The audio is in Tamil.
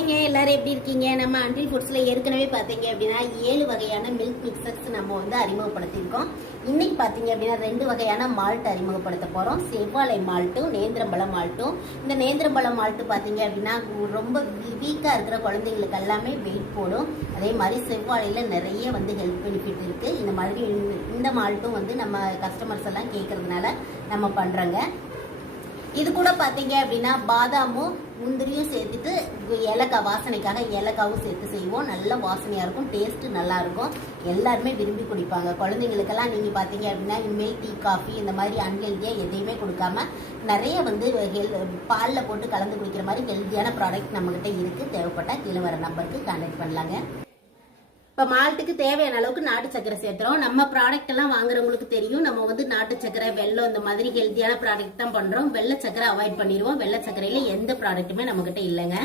ஹாய்ங்க, எல்லாரும் எப்படி இருக்கீங்க? நம்ம அன்டில் ஃபுட்ஸ்ல ஏற்கனவே பாத்தீங்க அப்படின்னா 7 வகையான மில்க் மிக்சர்ஸ் நம்ம வந்து அறிமுகப்படுத்தியிருக்கோம். இன்னைக்கு பாத்தீங்க அப்படின்னா 2 வகையான மால்ட் அறிமுகப்படுத்த போறோம். செவ்வாழை மால்ட்டும் நேந்திரம்பழம் மால்ட்டும். இந்த நேந்திரம்பழம் மால்ட் பாத்தீங்க அப்படின்னா ரொம்ப வீக்கா இருக்கிற குழந்தைங்களுக்கு எல்லாமே வெயிட் போடும். அதே மாதிரி செவ்வாழையில நிறைய வந்து ஹெல்த் பெனிஃபிட் இருக்கு. இந்த மாதிரி இந்த மால்ட்டும் வந்து நம்ம கஸ்டமர்ஸ் எல்லாம் கேட்கறதுனால நம்ம பண்றோங்க. இது கூட பாத்தீங்க அப்படின்னா பாதாமும் முந்திரியும் சேர்த்துட்டு ஏலக்காய் வாசனைக்காக ஏலக்காவும் சேர்த்து செய்வோம். நல்ல வாசனையா இருக்கும், டேஸ்ட் நல்லா இருக்கும். எல்லாருமே விரும்பி குடிப்பாங்க. குழந்தைங்களுக்கெல்லாம் நீங்க பாத்தீங்க அப்படின்னா இனிமேல் டீ காஃபி இந்த மாதிரி அன்ஹெல்தியா எதையுமே கொடுக்காம நிறைய வந்து பாலில் போட்டு கலந்து குடிக்கிற மாதிரி ஹெல்தியான ப்ராடக்ட் நம்ம கிட்ட இருக்கு. தேவைப்பட்டா கீழே வர நம்பருக்கு கான்டாக்ட் பண்ணலாங்க. இப்போ மால்ட்டுக்கு தேவையான அளவுக்கு நாட்டு சக்கரை சேர்த்துறோம். நம்ம ப்ராடக்ட் எல்லாம் வாங்குறவங்களுக்கு தெரியும், நம்ம வந்து நாட்டு சக்கரை வெல்லம் இந்த மாதிரி ஹெல்த்தியான ப்ராடக்ட் தான் பண்றோம். வெள்ளை சக்கரை அவாய்ட் பண்ணிடுவோம். வெள்ளை சக்கரையில எந்த ப்ராடக்ட்டுமே நம்ம கிட்ட இல்லைங்க.